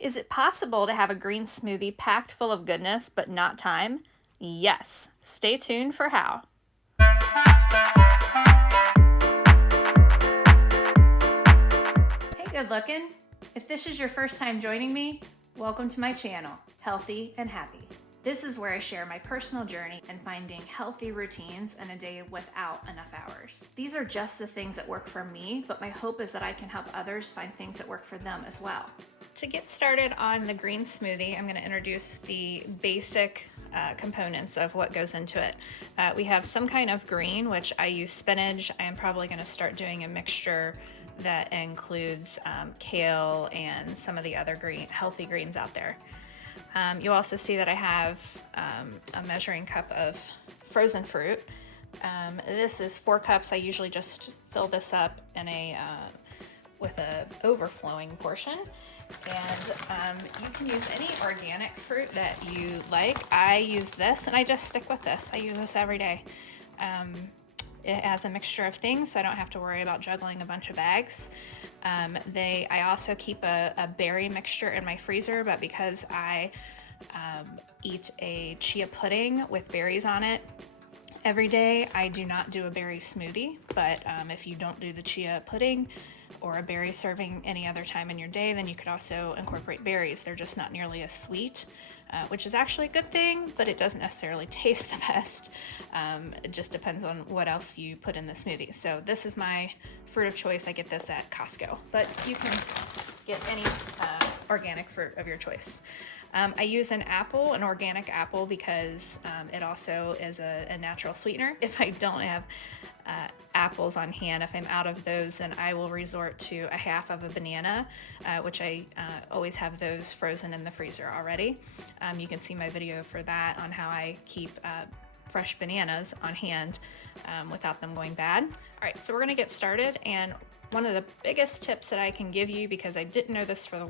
Is it possible to have a green smoothie packed full of goodness but not time? Yes. Stay tuned for how. Hey, good looking. If this is your first time joining me, welcome to my channel, Healthy and Happy. This is where I share my personal journey in finding healthy routines in a day without enough hours. These are just the things that work for me, but my hope is that I can help others find things that work for them as well. To get started on the green smoothie, I'm going to introduce the basic components of what goes into it. We have some kind of green, which I use spinach. I am probably going to start doing a mixture that includes kale and some of the other healthy greens out there. You'll also see that I have a measuring cup of frozen fruit. This is 4 cups. I usually just fill this up in with a overflowing portion. And you can use any organic fruit that you like. I use this and I just stick with this. I use this every day. It has a mixture of things, so I don't have to worry about juggling a bunch of bags. I also keep a berry mixture in my freezer, but because I eat a chia pudding with berries on it every day, I do not do a berry smoothie. But if you don't do the chia pudding or a berry serving any other time in your day, then you could also incorporate berries. They're just not nearly as sweet, which is actually a good thing, but it doesn't necessarily taste the best. It just depends on what else you put in the smoothie. So this is my fruit of choice. I get this at Costco, but you can get any organic fruit of your choice. I use an organic apple, because it also is a natural sweetener. If I don't have apples on hand, if I'm out of those, then I will resort to a half of a banana, which I always have those frozen in the freezer already. You can see my video for that on how I keep fresh bananas on hand without them going bad. All right, so we're gonna get started, and one of the biggest tips that I can give you, because I didn't know this for the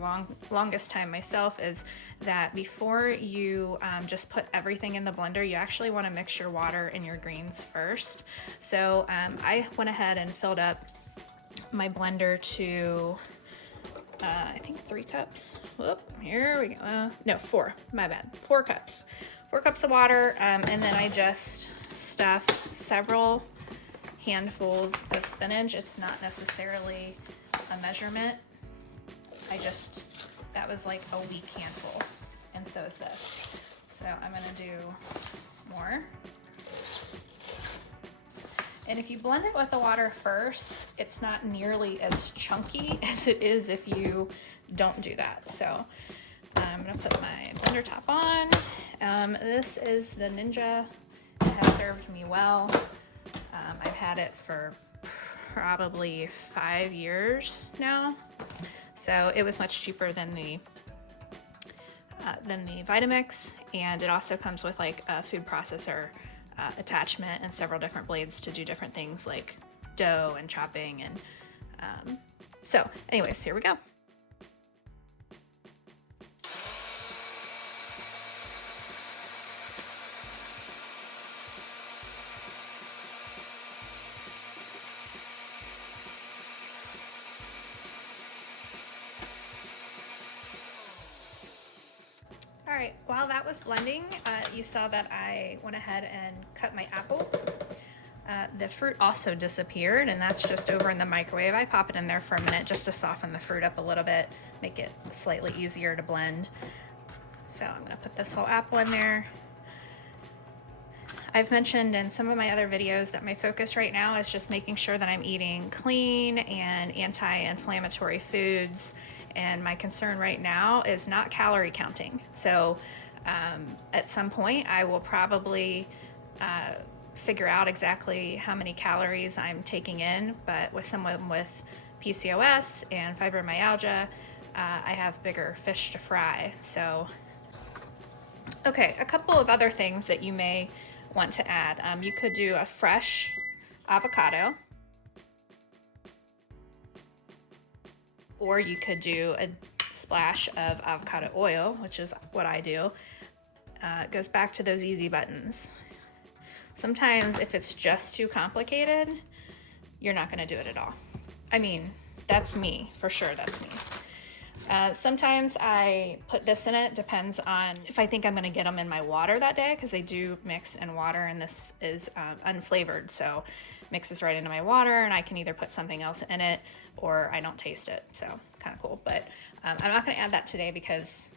longest time myself, is that before you just put everything in the blender, you actually want to mix your water and your greens first. So I went ahead and filled up my blender to I think 3 cups. Whoop, here we go. No, 4. My bad. 4 cups. 4 cups of water, and then I just stuffed several handfuls of spinach. It's not necessarily a measurement. That was like a week handful, and so is this. So I'm gonna do more. And if you blend it with the water first, it's not nearly as chunky as it is if you don't do that. So I'm gonna put my blender top on. This is the Ninja. It has served me well. I've had it for probably 5 years now. So it was much cheaper than the Vitamix, and it also comes with like a food processor attachment and several different blades to do different things like dough and chopping. And so anyways, here we go. All right, while that was blending, you saw that I went ahead and cut my apple. The fruit also disappeared, and that's just over in the microwave. I pop it in there for a minute just to soften the fruit up a little bit, make it slightly easier to blend. So I'm gonna put this whole apple in there. I've mentioned in some of my other videos that my focus right now is just making sure that I'm eating clean and anti-inflammatory foods. And my concern right now is not calorie counting. So at some point I will probably figure out exactly how many calories I'm taking in, but with someone with PCOS and fibromyalgia, I have bigger fish to fry. So, okay, a couple of other things that you may want to add. You could do a fresh avocado, or you could do a splash of avocado oil, which is what I do. It goes back to those easy buttons. Sometimes if it's just too complicated, you're not gonna do it at all. I mean, that's me, for sure, that's me. Sometimes I put this in it, depends on if I think I'm gonna get them in my water that day, because they do mix in water, and this is unflavored, so mixes right into my water, and I can either put something else in it or I don't taste it, so kind of cool. But I'm not gonna add that today because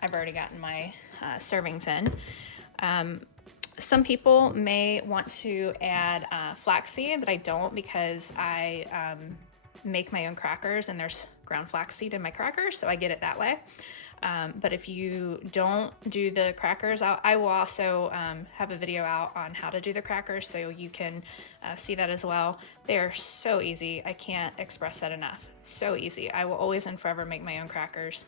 I've already gotten my servings in. Some people may want to add flaxseed, but I don't, because I make my own crackers and there's ground flaxseed in my crackers, so I get it that way. But if you don't do the crackers, I will also have a video out on how to do the crackers, so you can see that as well. They're so easy. I can't express that enough. So easy. I will always and forever make my own crackers.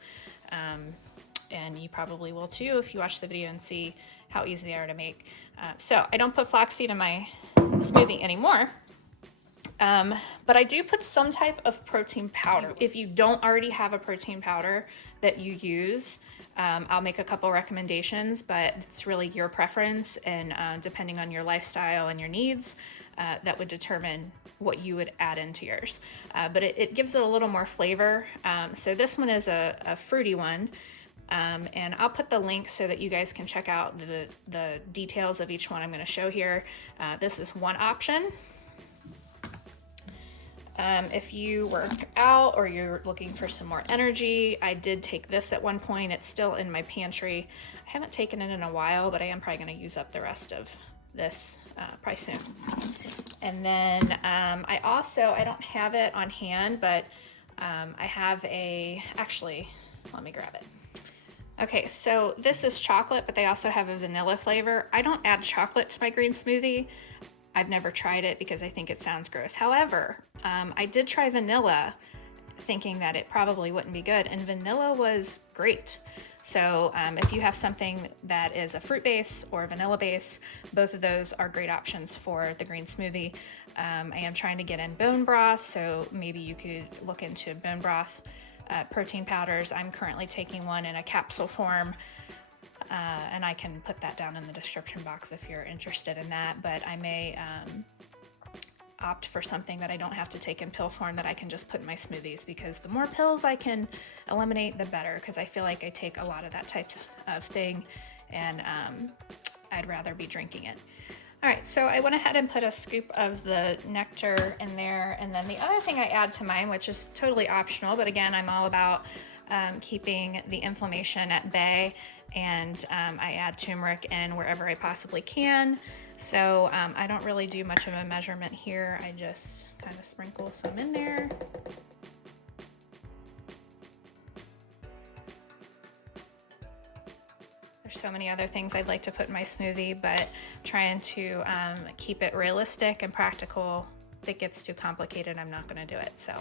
And you probably will too if you watch the video and see how easy they are to make. So I don't put flaxseed in my smoothie anymore. But I do put some type of protein powder. If you don't already have a protein powder that you use, I'll make a couple recommendations, but it's really your preference, and depending on your lifestyle and your needs, that would determine what you would add into yours. But it gives it a little more flavor. So this one is a fruity one. And I'll put the link so that you guys can check out the details of each one I'm going to show here. This is one option. If you work out or you're looking for some more energy, I did take this at one point. It's still in my pantry. I haven't taken it in a while, but I am probably going to use up the rest of this probably soon. And then I don't have it on hand, but I have actually, let me grab it. Okay, so this is chocolate, but they also have a vanilla flavor. I don't add chocolate to my green smoothie. I've never tried it because I think it sounds gross. However, I did try vanilla thinking that it probably wouldn't be good, and vanilla was great. So if you have something that is a fruit base or a vanilla base, both of those are great options for the green smoothie. I am trying to get in bone broth, so maybe you could look into bone broth protein powders. I'm currently taking one in a capsule form, and I can put that down in the description box if you're interested in that, but I may opt for something that I don't have to take in pill form, that I can just put in my smoothies, because the more pills I can eliminate, the better, because I feel like I take a lot of that type of thing, and I'd rather be drinking it. All right, so I went ahead and put a scoop of the nectar in there, and then the other thing I add to mine, which is totally optional, but again, I'm all about keeping the inflammation at bay, and I add turmeric in wherever I possibly can. So I don't really do much of a measurement here. I just kind of sprinkle some in there. There's so many other things I'd like to put in my smoothie, but trying to keep it realistic and practical. If it gets too complicated, I'm not going to do it. So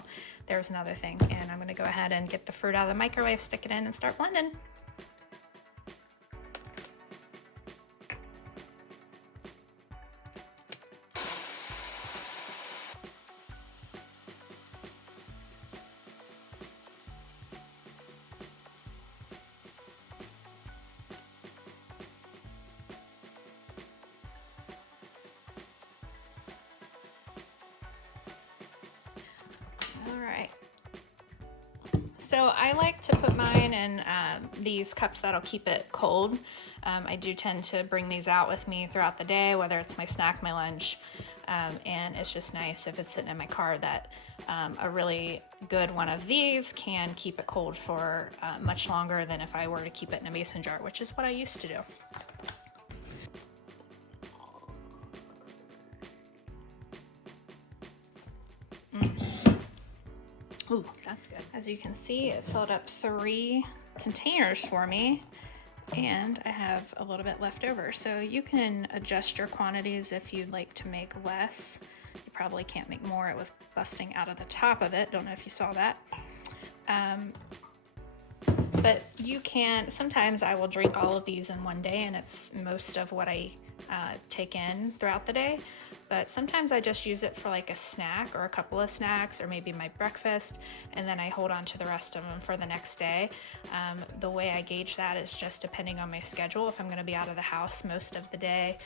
there's another thing. And I'm going to go ahead and get the fruit out of the microwave, stick it in, and start blending. All right. So I like to put mine in these cups that'll keep it cold. I do tend to bring these out with me throughout the day, whether it's my snack, my lunch, and it's just nice if it's sitting in my car that a really good one of these can keep it cold for much longer than if I were to keep it in a mason jar, which is what I used to do. Ooh, that's good. As you can see, it filled up 3 containers for me, and I have a little bit left over. So you can adjust your quantities if you'd like to make less. You probably can't make more. It was busting out of the top of it. Don't know if you saw that. But you can, sometimes I will drink all of these in one day, and it's most of what I take in throughout the day. but sometimes I just use it for like a snack or a couple of snacks or maybe my breakfast, and then I hold on to the rest of them for the next day. The way I gauge that is just depending on my schedule. If I'm going to be out of the house most of the day,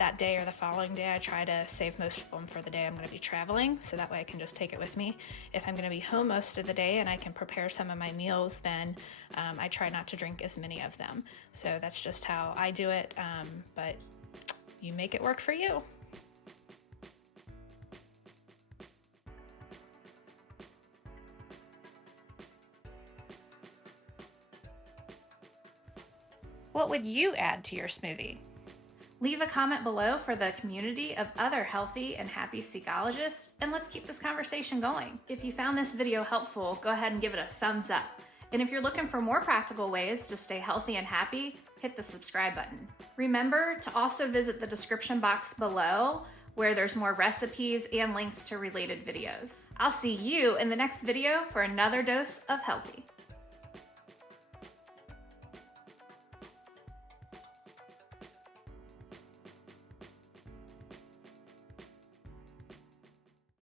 that day or the following day, I try to save most of them for the day I'm going to be traveling, so that way I can just take it with me. If I'm going to be home most of the day and I can prepare some of my meals, then I try not to drink as many of them. So that's just how I do it, but you make it work for you. What would you add to your smoothie? Leave a comment below for the community of other healthy and happy Seekologists, and let's keep this conversation going. If you found this video helpful, go ahead and give it a thumbs up. And if you're looking for more practical ways to stay healthy and happy, hit the subscribe button. Remember to also visit the description box below, where there's more recipes and links to related videos. I'll see you in the next video for another dose of healthy.